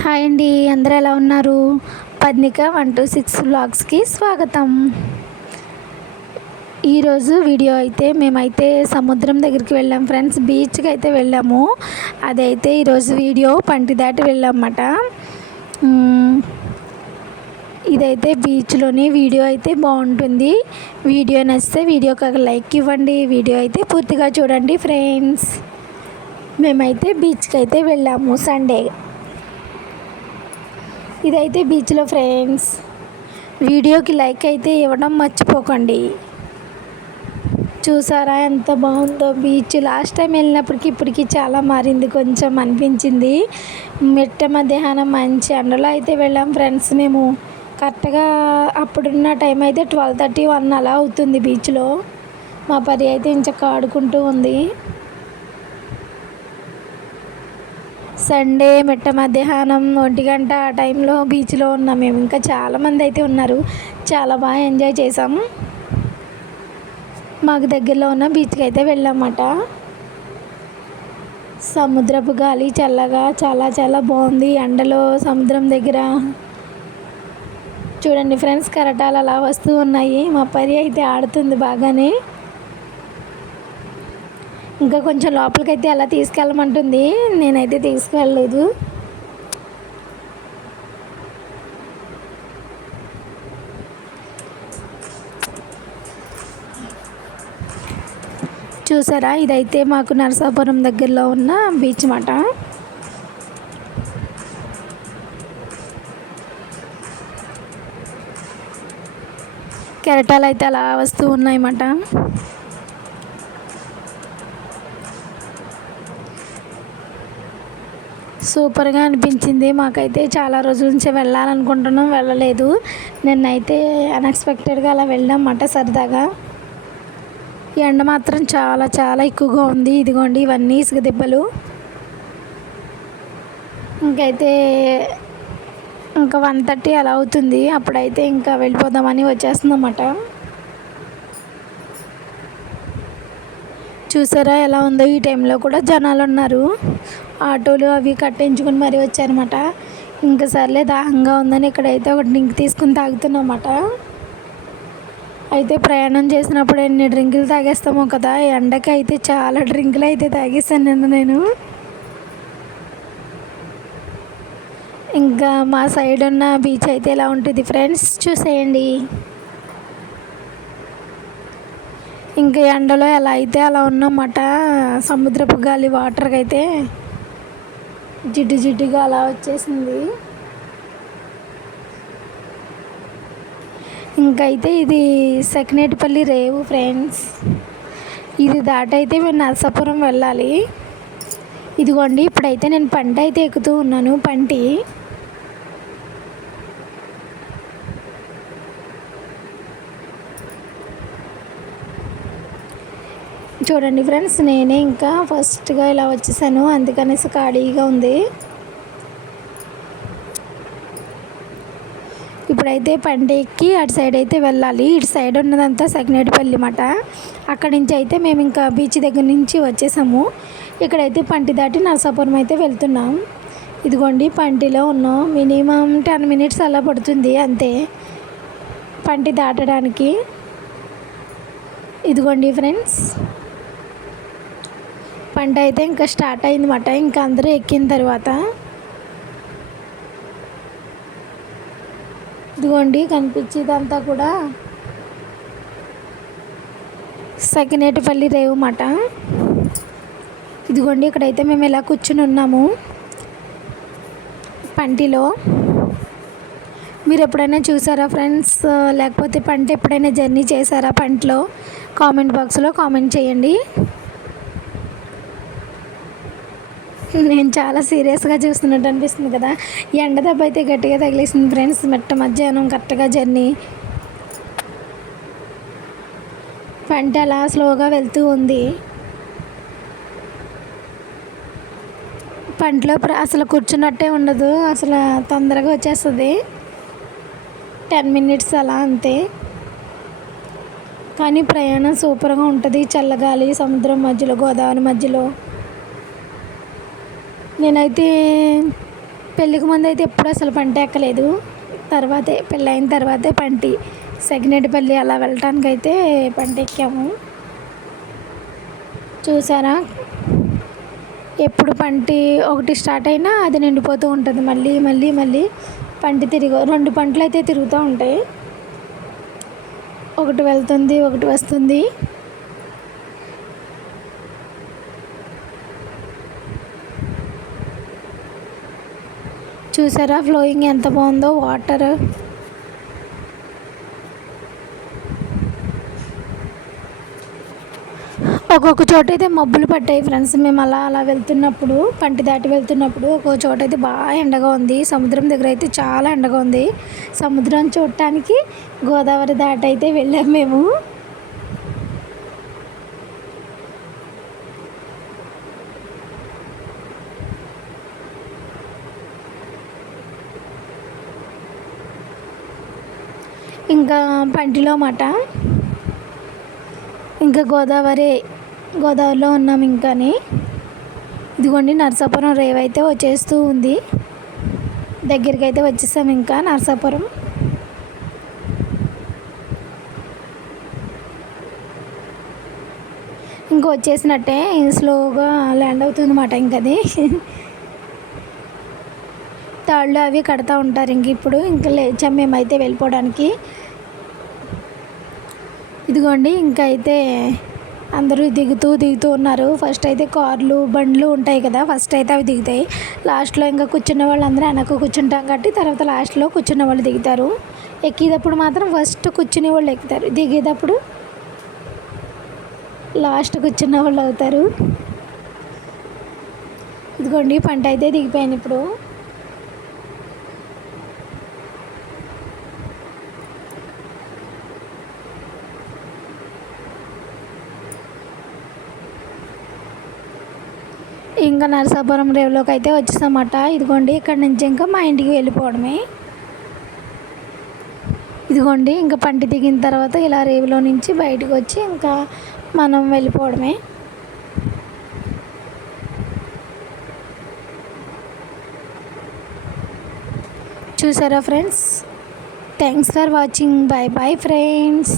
Hi అండి, అందరూ ఎలా ఉన్నారు? పద్నిక 126 వ్లాగ్స్కి స్వాగతం. ఈరోజు వీడియో అయితే మేమైతే సముద్రం దగ్గరికి వెళ్ళాం ఫ్రెండ్స్. బీచ్కి అయితే వెళ్ళాము. అదైతే ఈరోజు వీడియో పంటి దాటి వెళ్ళామన్నమాట. ఇదైతే బీచ్లోని వీడియో అయితే బాగుంటుంది. వీడియో నచ్చితే వీడియోకి ఒక లైక్ ఇవ్వండి. వీడియో అయితే పూర్తిగా చూడండి ఫ్రెండ్స్. మేమైతే బీచ్కి అయితే వెళ్ళాము సండే. ఇదైతే బీచ్లో ఫ్రెండ్స్. వీడియోకి లైక్ అయితే ఇవ్వడం మర్చిపోకండి. చూసారా ఎంత బాగుందో బీచ్. లాస్ట్ టైం వెళ్ళినప్పటికి ఇప్పటికి చాలా మారింది, కొంచెం అనిపించింది. మిట్ట మధ్యాహ్నం మంచి ఎండలో అయితే వెళ్ళాం ఫ్రెండ్స్. మేము కరెక్ట్గా అప్పుడున్న టైం అయితే 12:30, 1 అలా అవుతుంది బీచ్లో. మా పరి అయితే ఇంచక్క ఆడుకుంటూ ఉంది. సండే మిట్ట మధ్యాహ్నం 1 గంట ఆ టైంలో బీచ్లో ఉన్నాం మేము. ఇంకా చాలామంది అయితే ఉన్నారు. చాలా బాగా ఎంజాయ్ చేసాము. మాకు దగ్గరలో ఉన్న బీచ్కి అయితే వెళ్ళామన్నమాట. సముద్రపు గాలి చల్లగా చాలా చాలా బాగుంది. ఎండలో సముద్రం దగ్గర చూడండి ఫ్రెండ్స్, కెరటాలు అలా వస్తూ ఉన్నాయి. మా పరి అయితే ఆడుతుంది బాగానే. ఇంకా కొంచెం లోపలికైతే అలా తీసుకెళ్ళమంటుంది, నేనైతే తీసుకెళ్ళలేదు. చూసారా, ఇదైతే మాకు నరసాపురం దగ్గరలో ఉన్న బీచ్ మాట. కెరటాలు అయితే అలా వస్తూ ఉన్నాయన్నమాట. సూపర్గా అనిపించింది మాకైతే. చాలా రోజుల నుంచి వెళ్ళాలనుకుంటున్నాం, వెళ్ళలేదు. నిన్నైతే అన్ఎక్స్పెక్టెడ్గా అలా వెళ్ళామన్నమాట సరదాగా. ఎండ మాత్రం చాలా చాలా ఎక్కువగా ఉంది. ఇదిగోండి ఇవన్నీ ఇసుక దెబ్బలు. ఇంకైతే ఇంకా 1:30 అలా అవుతుంది. అప్పుడైతే ఇంకా వెళ్ళిపోదామని వచ్చేస్తుందన్నమాట. చూసారా ఎలా ఉందో. ఈ టైంలో కూడా జనాలు ఉన్నారు. ఆటోలు అవి కట్టించుకుని మరీ వచ్చారన్నమాట. ఇంకా సర్లే దాహంగా ఉందని ఇక్కడైతే ఒక డ్రింక్ తీసుకుని తాగుతున్నమాట. అయితే ప్రయాణం చేసినప్పుడు ఎన్ని డ్రింకులు తాగేస్తామో కదా. ఎండకి అయితే చాలా డ్రింకులు అయితే తాగేసాను నేను. ఇంకా మా సైడ్ ఉన్న బీచ్ అయితే ఎలా ఉంటుంది ఫ్రెండ్స్, చూసేయండి. ఇంకా ఎండలో ఎలా అయితే అలా ఉన్నమాట. సముద్రపు గాలి వాటర్కి అయితే జిడ్డు జిడ్డుగా అలా వచ్చేసింది. ఇంకైతే ఇది సకినేటిపల్లి రేవు ఫ్రెండ్స్. ఇది దాటైతే మేము నరసాపురం వెళ్ళాలి. ఇదిగోండి ఇప్పుడైతే నేను పంట అయితే ఎక్కుతూ ఉన్నాను. పంటి చూడండి ఫ్రెండ్స్, నేనే ఇంకా ఫస్ట్గా ఇలా వచ్చేసాను, అందుకనేసి ఖాళీగా ఉంది. ఇప్పుడైతే పంట ఎక్కి అటు సైడ్ అయితే వెళ్ళాలి. ఇటు సైడ్ ఉన్నదంతా సకినేటిపల్లి మాట. అక్కడి నుంచి అయితే మేము ఇంకా బీచ్ దగ్గర నుంచి వచ్చేసాము. ఇక్కడైతే పంటి దాటి నరసాపురం అయితే వెళ్తున్నాం. ఇదిగోండి పంటిలో ఉన్నాం. మినిమం 10 minutes అలా పడుతుంది అంతే పంటి దాటడానికి. ఇదిగోండి ఫ్రెండ్స్, పంట అయితే ఇంకా స్టార్ట్ అయిందన్నమాట. ఇంకా అందరూ ఎక్కిన తర్వాత ఇదిగోండి కనిపించేదంతా కూడా సకినేటిపల్లి రేవు మాట. ఇదిగోండి ఇక్కడైతే మేము ఇలా కూర్చుని ఉన్నాము పంటిలో. మీరు ఎప్పుడైనా చూసారా ఫ్రెండ్స్, లేకపోతే పంట ఎప్పుడైనా జర్నీ చేశారా పంటలో? కామెంట్ బాక్స్లో కామెంట్ చేయండి. నేను చాలా సీరియస్గా చూస్తున్నట్టు అనిపిస్తుంది కదా. ఎండ దెబ్బ అయితే గట్టిగా తగిలేసింది ఫ్రెండ్స్. మిట్ట మధ్యాహ్నం కరెక్ట్గా జర్నీ. పంట అలా స్లోగా వెళ్తూ ఉంది. పంటలో అసలు కూర్చున్నట్టే ఉండదు, అసలు తొందరగా వచ్చేస్తుంది. 10 minutes అలా అంతే. కానీ ప్రయాణం సూపర్గా ఉంటుంది. చల్లగాలి, సముద్రం మధ్యలో, గోదావరి మధ్యలో. నేనైతే పెళ్ళికి ముందు అయితే ఎప్పుడు అసలు పంట ఎక్కలేదు. తర్వాతే పెళ్ళైన తర్వాతే పంటి సెగ్నేటిపల్లి అలా వెళ్ళటానికి అయితే పంట ఎక్కాము. చూసారా, ఎప్పుడు పంటి ఒకటి స్టార్ట్ అయినా అది నిండిపోతూ ఉంటుంది. మళ్ళీ మళ్ళీ మళ్ళీ పంటి తిరిగి 2 పంటలు అయితే తిరుగుతూ ఉంటాయి. ఒకటి వెళ్తుంది, ఒకటి వస్తుంది. చూసారా ఫ్లోయింగ్ ఎంత బాగుందో వాటర్. ఒక్కొక్క చోట అయితే మబ్బులు పట్టాయి ఫ్రెండ్స్. మేము అలా అలా వెళ్తున్నప్పుడు, పంటి దాటి వెళ్తున్నప్పుడు ఒక్కొక్క చోట అయితే బాగా ఎండగా ఉంది. సముద్రం దగ్గర అయితే చాలా ఎండగా ఉంది. సముద్రం చూడటానికి గోదావరి దాటి అయితే వెళ్ళాం మేము. ఇంకా పంటిలో మాట ఇంకా గోదావరిలో ఉన్నాం. ఇంకాని ఇదిగోండి నరసాపురం రేవ్ అయితే వచ్చేస్తూ ఉంది. దగ్గరికి అయితే వచ్చేసాం ఇంకా నరసాపురం. ఇంకా వచ్చేసినట్టే స్లోగా ల్యాండ్ అవుతుంది అన్నమాట. ఇంకది తాళ్ళు అవి కడతా ఉంటారు. ఇంక ఇప్పుడు ఇంకా లేచాం మేమైతే వెళ్ళిపోవడానికి. ఇదిగోండి ఇంకా అయితే అందరూ దిగుతూ ఉన్నారు. ఫస్ట్ అయితే కార్లు బండ్లు ఉంటాయి కదా, ఫస్ట్ అయితే అవి దిగుతాయి. లాస్ట్లో ఇంకా కూర్చున్న వాళ్ళు అందరూ వెనక కూర్చుంటాం కాబట్టి తర్వాత లాస్ట్లో కూర్చున్న వాళ్ళు దిగుతారు. ఎక్కేటప్పుడు మాత్రం ఫస్ట్ కూర్చునే వాళ్ళు ఎక్కుతారు, దిగేటప్పుడు లాస్ట్ కూర్చున్న వాళ్ళు అవుతారు. ఇదిగోండి పంట అయితే దిగిపోయాను ఇప్పుడు. ఇంకా నరసాపురం రేవులోకి అయితే వచ్చేసామట. ఇదిగోండి ఇక్కడ నుంచి ఇంకా మా ఇంటికి వెళ్ళిపోవడమే. ఇదిగోండి ఇంకా పంటి దిగిన తర్వాత ఇలా రేవులో నుంచి బయటకు వచ్చి ఇంకా మనం వెళ్ళిపోవడమే. చూసారా friends, thanks for watching. Bye bye friends.